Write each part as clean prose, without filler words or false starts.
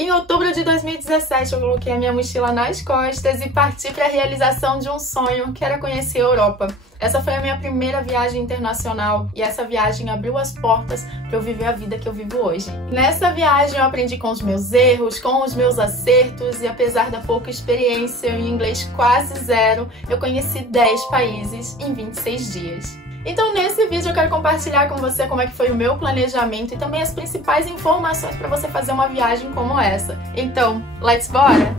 Em outubro de 2017, eu coloquei a minha mochila nas costas e parti para a realização de um sonho, que era conhecer a Europa. Essa foi a minha primeira viagem internacional e essa viagem abriu as portas para eu viver a vida que eu vivo hoje. Nessa viagem eu aprendi com os meus erros, com os meus acertos e apesar da pouca experiência em inglês quase zero, eu conheci 10 países em 26 dias. Então nesse vídeo eu quero compartilhar com você como é que foi o meu planejamento e também as principais informações para você fazer uma viagem como essa. Então, let's bora!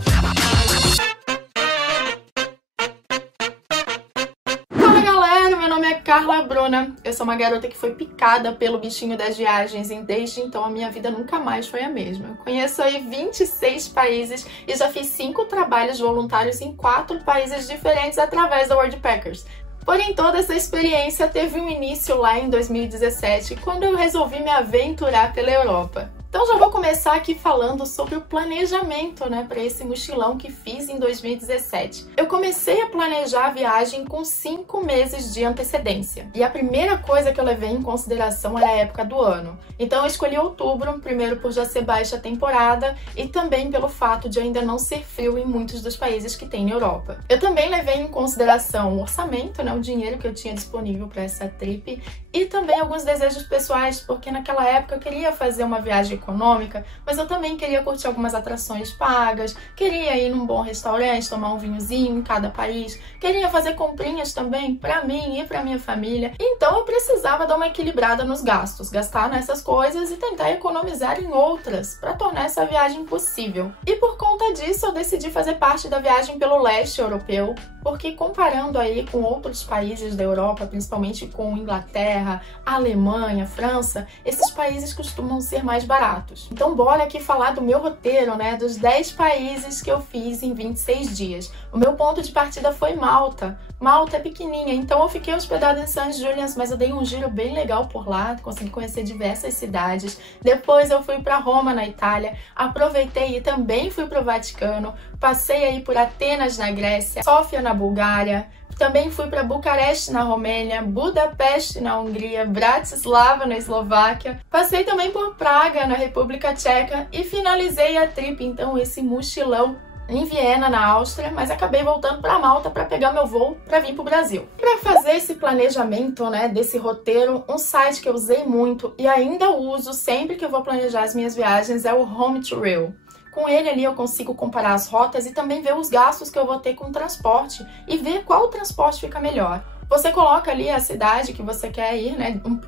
Fala galera, meu nome é Carla Bruna, eu sou uma garota que foi picada pelo bichinho das viagens e desde então a minha vida nunca mais foi a mesma. Eu conheço aí 26 países e já fiz 5 trabalhos voluntários em 4 países diferentes através da Worldpackers. Porém, toda essa experiência teve um início lá em 2017, quando eu resolvi me aventurar pela Europa. Então já vou começar aqui falando sobre o planejamento, para esse mochilão que fiz em 2017. Eu comecei a planejar a viagem com 5 meses de antecedência. E a primeira coisa que eu levei em consideração era a época do ano. Então eu escolhi outubro, primeiro por já ser baixa temporada e também pelo fato de ainda não ser frio em muitos dos países que tem na Europa. Eu também levei em consideração o orçamento, o dinheiro que eu tinha disponível para essa trip e também alguns desejos pessoais, porque naquela época eu queria fazer uma viagem econômica, mas eu também queria curtir algumas atrações pagas, queria ir num bom restaurante, tomar um vinhozinho em cada país, queria fazer comprinhas também para mim e para minha família. Então eu precisava dar uma equilibrada nos gastos, gastar nessas coisas e tentar economizar em outras para tornar essa viagem possível. E por conta disso eu decidi fazer parte da viagem pelo leste europeu, porque comparando aí com outros países da Europa, principalmente com Inglaterra, Alemanha, França, esses países costumam ser mais baratos. Então bora aqui falar do meu roteiro, dos 10 países que eu fiz em 26 dias. O meu ponto de partida foi Malta. Malta é pequenininha, então eu fiquei hospedada em St. Julian's, mas eu dei um giro bem legal por lá, consegui conhecer diversas cidades. Depois eu fui para Roma, na Itália, aproveitei e também fui para o Vaticano, passei aí por Atenas, na Grécia, Sófia, na Bulgária, também fui para Bucareste, na Romênia, Budapeste, na Hungria, Bratislava, na Eslováquia. Passei também por Praga, na República Tcheca e finalizei a trip, então, esse mochilão em Viena, na Áustria, mas acabei voltando para Malta para pegar meu voo para vir para o Brasil. Para fazer esse planejamento, desse roteiro, um site que eu usei muito e ainda uso sempre que eu vou planejar as minhas viagens é o Home2Rail. Com ele ali eu consigo comparar as rotas e também ver os gastos que eu vou ter com transporte e ver qual transporte fica melhor. Você coloca ali a cidade que você quer ir,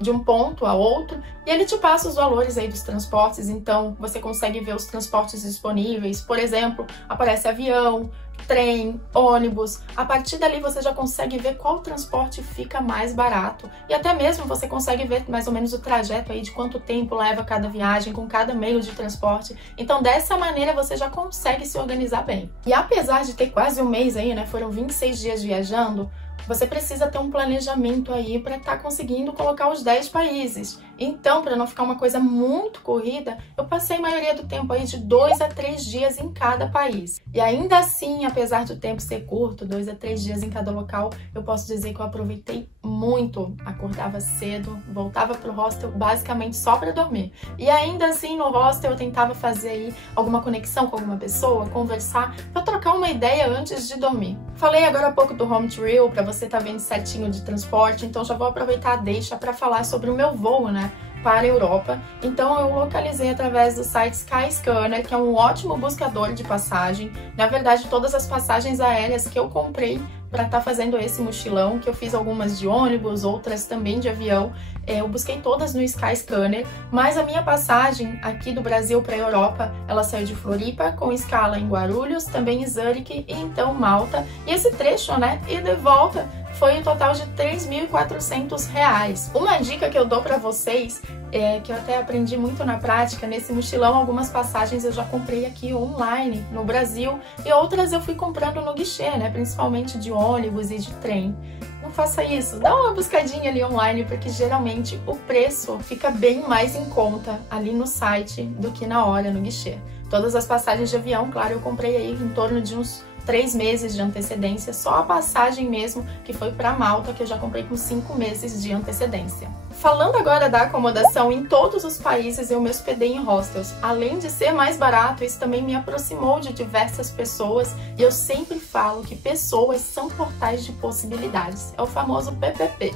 de um ponto a outro, e ele te passa os valores aí dos transportes, então você consegue ver os transportes disponíveis. Por exemplo, aparece avião, trem, ônibus. A partir dali você já consegue ver qual transporte fica mais barato e até mesmo você consegue ver mais ou menos o trajeto aí de quanto tempo leva cada viagem com cada meio de transporte. Então dessa maneira você já consegue se organizar bem. E apesar de ter quase um mês aí, foram 26 dias viajando, você precisa ter um planejamento aí para estar conseguindo colocar os 10 países. Então, para não ficar uma coisa muito corrida, eu passei a maioria do tempo aí de 2 a 3 dias em cada país. E ainda assim, apesar do tempo ser curto, 2 a 3 dias em cada local, eu posso dizer que eu aproveitei muito. Acordava cedo, voltava pro hostel basicamente só para dormir. E ainda assim, no hostel eu tentava fazer aí alguma conexão com alguma pessoa, conversar, para trocar uma ideia antes de dormir. Falei agora há pouco do Home2Rail, para você estar vendo certinho de transporte, então já vou aproveitar a deixa para falar sobre o meu voo, para a Europa. Então eu localizei através do site Skyscanner, que é um ótimo buscador de passagem. Na verdade, todas as passagens aéreas que eu comprei para estar fazendo esse mochilão, que eu fiz algumas de ônibus, outras também de avião, eu busquei todas no Skyscanner, mas a minha passagem aqui do Brasil para a Europa, ela saiu de Floripa, com escala em Guarulhos, também em Zurich e então Malta. E esse trecho, e de volta, foi um total de R$ 3.400. Uma dica que eu dou para vocês, que eu até aprendi muito na prática, nesse mochilão, algumas passagens eu já comprei aqui online no Brasil e outras eu fui comprando no guichê, principalmente de ônibus e de trem. Não faça isso, dá uma buscadinha ali online, porque geralmente o preço fica bem mais em conta ali no site do que na hora no guichê. Todas as passagens de avião, claro, eu comprei aí em torno de uns 3 meses de antecedência, só a passagem mesmo, que foi para Malta, que eu já comprei com 5 meses de antecedência. Falando agora da acomodação, em todos os países eu me hospedei em hostels. Além de ser mais barato, isso também me aproximou de diversas pessoas e eu sempre falo que pessoas são portais de possibilidades. É o famoso PPP.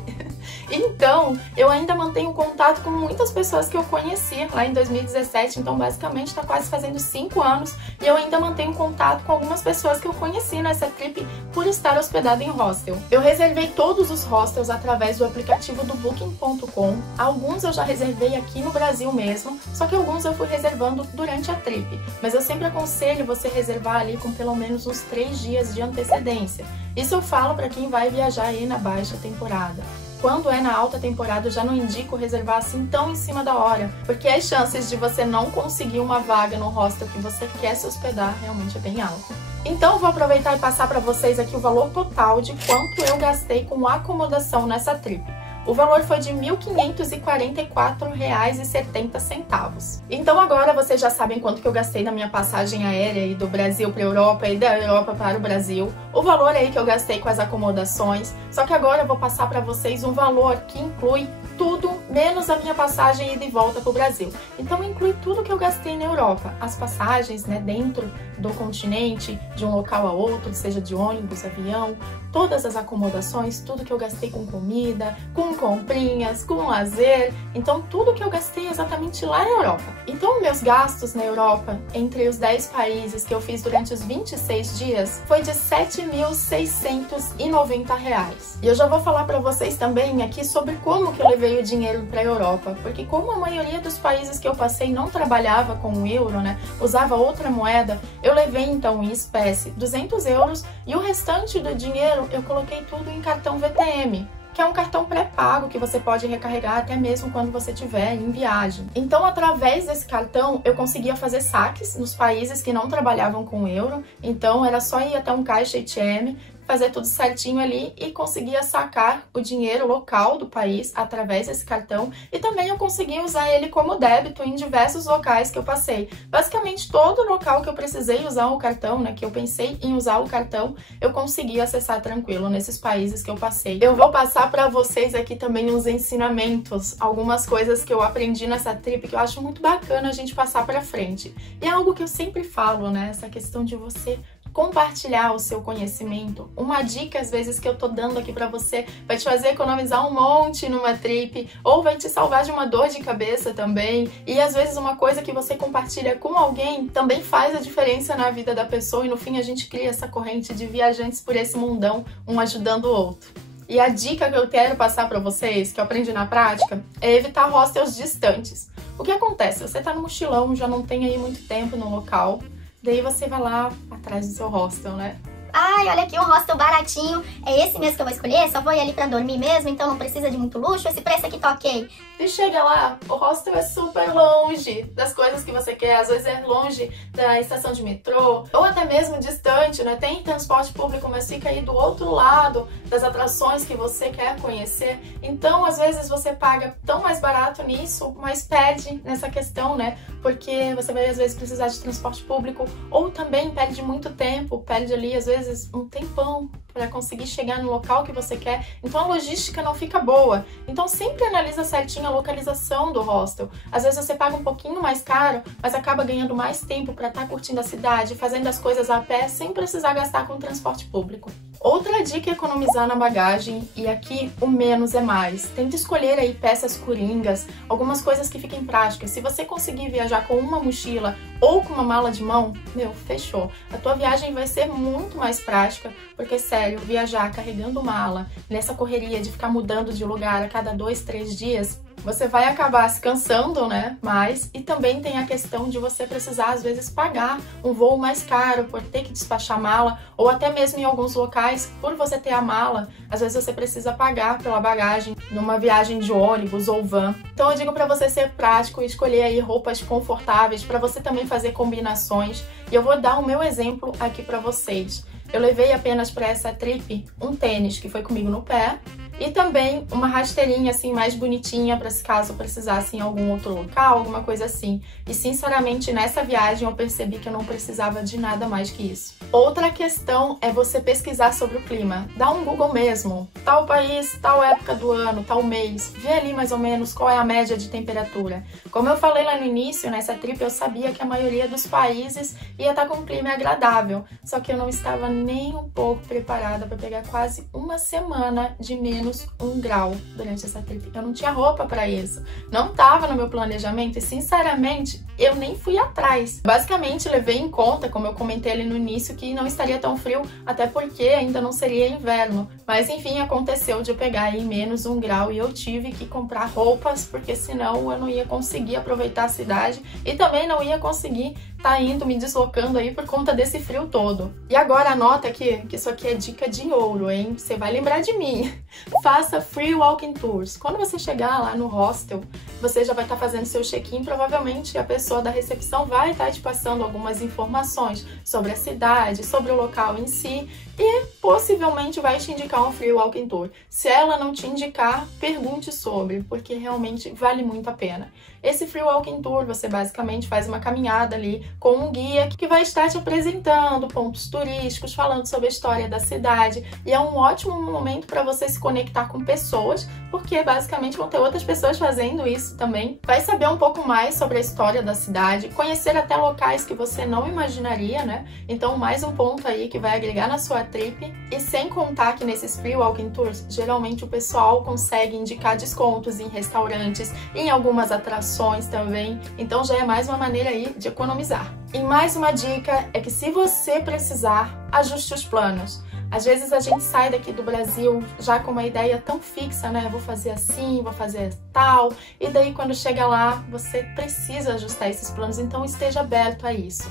Então, eu ainda mantenho contato com muitas pessoas que eu conheci lá em 2017, então basicamente está quase fazendo 5 anos e eu ainda mantenho contato com algumas pessoas que eu conheci nessa trip por estar hospedada em hostel. Eu reservei todos os hostels através do aplicativo do Booking.com. Alguns eu já reservei aqui no Brasil mesmo, só que alguns eu fui reservando durante a trip. Mas eu sempre aconselho você reservar ali com pelo menos uns 3 dias de antecedência. Isso eu falo para quem vai viajar aí na baixa temporada. Quando é na alta temporada, eu já não indico reservar assim tão em cima da hora, porque as chances de você não conseguir uma vaga no hostel que você quer se hospedar realmente é bem alta. Então eu vou aproveitar e passar para vocês aqui o valor total de quanto eu gastei com acomodação nessa trip. O valor foi de R$ 1.544,70. Então agora vocês já sabem quanto que eu gastei na minha passagem aérea e do Brasil para a Europa e da Europa para o Brasil. O valor aí que eu gastei com as acomodações. Só que agora eu vou passar para vocês um valor que inclui tudo, menos a minha passagem ida e volta para o Brasil. Então inclui tudo que eu gastei na Europa. As passagens, né, dentro do continente, de um local a outro, seja de ônibus, avião, todas as acomodações, tudo que eu gastei com comida, com comprinhas, com lazer, então tudo que eu gastei exatamente lá na Europa. Então meus gastos na Europa, entre os 10 países que eu fiz durante os 26 dias, foi de R$ 7.690. E eu já vou falar para vocês também aqui sobre como que eu levei o dinheiro para a Europa, porque como a maioria dos países que eu passei não trabalhava com o euro, né, usava outra moeda, eu levei então em espécie 200 euros e o restante do dinheiro eu coloquei tudo em cartão VTM, que é um cartão pré-pago que você pode recarregar até mesmo quando você estiver em viagem. Então, através desse cartão, eu conseguia fazer saques nos países que não trabalhavam com euro, então era só ir até um caixa ATM, fazer tudo certinho ali e conseguia sacar o dinheiro local do país através desse cartão e também eu conseguia usar ele como débito em diversos locais que eu passei. Basicamente todo local que eu precisei usar o cartão, né, que eu pensei em usar o cartão, eu consegui acessar tranquilo nesses países que eu passei. Eu vou passar para vocês aqui também uns ensinamentos, algumas coisas que eu aprendi nessa trip que eu acho muito bacana a gente passar para frente. E é algo que eu sempre falo, né, essa questão de você compartilhar o seu conhecimento. Uma dica, às vezes, que eu tô dando aqui pra você vai te fazer economizar um monte numa trip, ou vai te salvar de uma dor de cabeça também. E, às vezes, uma coisa que você compartilha com alguém também faz a diferença na vida da pessoa e, no fim, a gente cria essa corrente de viajantes por esse mundão, um ajudando o outro. E a dica que eu quero passar pra vocês, que eu aprendi na prática, é evitar hostels distantes. O que acontece? Você tá no mochilão, já não tem aí muito tempo no local, daí você vai lá atrás do seu hostel, né? Ai, olha aqui um hostel baratinho, é esse mesmo que eu vou escolher, só vou ir ali pra dormir mesmo, então não precisa de muito luxo, esse preço aqui tá ok. E chega lá, o hostel é super longe das coisas que você quer, às vezes é longe da estação de metrô, ou até mesmo distante, né? Tem transporte público, mas fica aí do outro lado das atrações que você quer conhecer. Então, às vezes você paga tão mais barato nisso, mas perde nessa questão, né? Porque você vai, às vezes, precisar de transporte público, ou também perde muito tempo, perde ali, às vezes, um tempão para conseguir chegar no local que você quer. Então a logística não fica boa. Então sempre analisa certinho a localização do hostel. Às vezes você paga um pouquinho mais caro, mas acaba ganhando mais tempo para estar curtindo a cidade, fazendo as coisas a pé, sem precisar gastar com transporte público. Outra dica é economizar na bagagem, e aqui o menos é mais. Tenta escolher aí peças coringas, algumas coisas que fiquem práticas. Se você conseguir viajar com uma mochila ou com uma mala de mão, meu, fechou. A tua viagem vai ser muito mais prática, porque sério, viajar carregando mala, nessa correria de ficar mudando de lugar a cada 2, 3 dias, você vai acabar se cansando, né? Mas, e também tem a questão de você precisar, às vezes, pagar um voo mais caro por ter que despachar mala, ou até mesmo em alguns locais, por você ter a mala, às vezes você precisa pagar pela bagagem numa viagem de ônibus ou van. Então eu digo para você ser prático e escolher aí roupas confortáveis, para você também fazer combinações. E eu vou dar o meu exemplo aqui para vocês. Eu levei apenas para essa trip um tênis que foi comigo no pé, E também uma rasteirinha assim mais bonitinha para se caso precisasse em algum outro local, alguma coisa assim. E sinceramente nessa viagem eu percebi que eu não precisava de nada mais que isso. Outra questão é você pesquisar sobre o clima. Dá um Google mesmo. Tal país, tal época do ano, tal mês. Vê ali mais ou menos qual é a média de temperatura. Como eu falei lá no início, nessa trip eu sabia que a maioria dos países ia estar com um clima agradável. Só que eu não estava nem um pouco preparada para pegar quase uma semana de menos 1 grau durante essa trip. Eu não tinha roupa para isso. Não estava no meu planejamento e, sinceramente, eu nem fui atrás. Basicamente, levei em conta, como eu comentei ali no início, que não estaria tão frio, até porque ainda não seria inverno. Mas, enfim, aconteceu de eu pegar aí menos 1 grau e eu tive que comprar roupas, porque senão eu não ia conseguir aproveitar a cidade e também não ia conseguir tá indo, me deslocando aí por conta desse frio todo. E agora anota aqui que isso aqui é dica de ouro, hein? Você vai lembrar de mim. Faça free walking tours. Quando você chegar lá no hostel, você já vai estar fazendo seu check-in, provavelmente a pessoa da recepção vai estar te passando algumas informações sobre a cidade, sobre o local em si e possivelmente vai te indicar um free walking tour. Se ela não te indicar, pergunte sobre, porque realmente vale muito a pena. Esse free walking tour, você basicamente faz uma caminhada ali com um guia que vai estar te apresentando pontos turísticos, falando sobre a história da cidade, e é um ótimo momento para você se conectar com pessoas, porque basicamente vão ter outras pessoas fazendo isso também. Vai saber um pouco mais sobre a história da cidade, conhecer até locais que você não imaginaria, né? Então mais um ponto aí que vai agregar na sua trip. E sem contar que nesses free walking tours, geralmente o pessoal consegue indicar descontos em restaurantes, em algumas atrações também, então já é mais uma maneira aí de economizar. E mais uma dica é que se você precisar, ajuste os planos. Às vezes a gente sai daqui do Brasil já com uma ideia tão fixa, né? Vou fazer assim, vou fazer tal, e daí quando chega lá, você precisa ajustar esses planos, então esteja aberto a isso.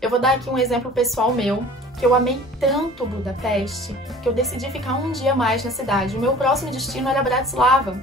Eu vou dar aqui um exemplo pessoal meu, que eu amei tanto Budapeste, que eu decidi ficar um dia mais na cidade. O meu próximo destino era Bratislava.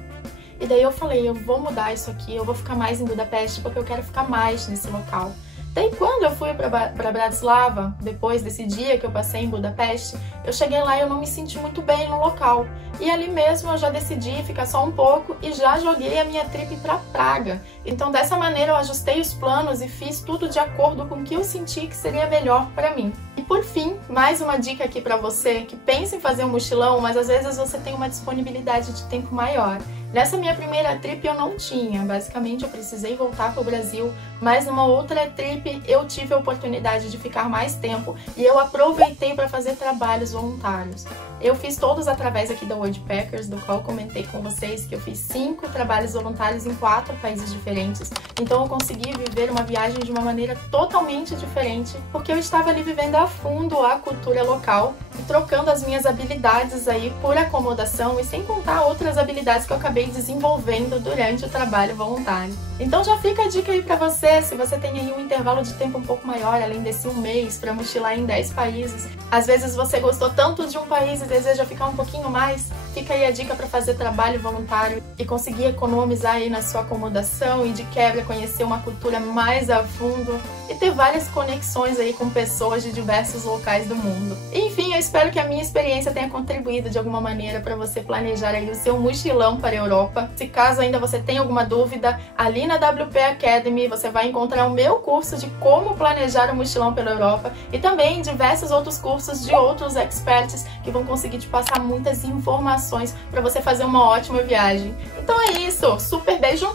E daí eu falei, eu vou mudar isso aqui, eu vou ficar mais em Budapeste, porque eu quero ficar mais nesse local. Daí quando eu fui para Bratislava, depois desse dia que eu passei em Budapeste, eu cheguei lá e eu não me senti muito bem no local. E ali mesmo eu já decidi ficar só um pouco e já joguei a minha trip para Praga. Então dessa maneira eu ajustei os planos e fiz tudo de acordo com o que eu senti que seria melhor para mim. E por fim, mais uma dica aqui para você que pensa em fazer um mochilão, mas às vezes você tem uma disponibilidade de tempo maior. Nessa minha primeira trip eu não tinha, basicamente eu precisei voltar para o Brasil, mas numa outra trip eu tive a oportunidade de ficar mais tempo e eu aproveitei para fazer trabalhos voluntários. Eu fiz todos através aqui da Worldpackers, do qual comentei com vocês que eu fiz 5 trabalhos voluntários em 4 países diferentes, então eu consegui viver uma viagem de uma maneira totalmente diferente, porque eu estava ali vivendo a fundo a cultura local e trocando as minhas habilidades aí por acomodação e sem contar outras habilidades que eu acabei desenvolvendo durante o trabalho voluntário. Então já fica a dica aí pra você, se você tem aí um intervalo de tempo um pouco maior, além desse um mês, pra mochilar em 10 países. Às vezes você gostou tanto de um país e deseja ficar um pouquinho mais, fica aí a dica pra fazer trabalho voluntário e conseguir economizar aí na sua acomodação e de quebra conhecer uma cultura mais a fundo e ter várias conexões aí com pessoas de diversos locais do mundo. Enfim, eu espero que a minha experiência tenha contribuído de alguma maneira para você planejar aí o seu mochilão para a Europa. Se caso ainda você tenha alguma dúvida, ali na WP Academy você vai encontrar o meu curso de como planejar um mochilão pela Europa e também diversos outros cursos de outros experts que vão conseguir te passar muitas informações para você fazer uma ótima viagem. Então é isso, super beijo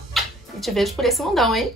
e te vejo por esse mundão, hein?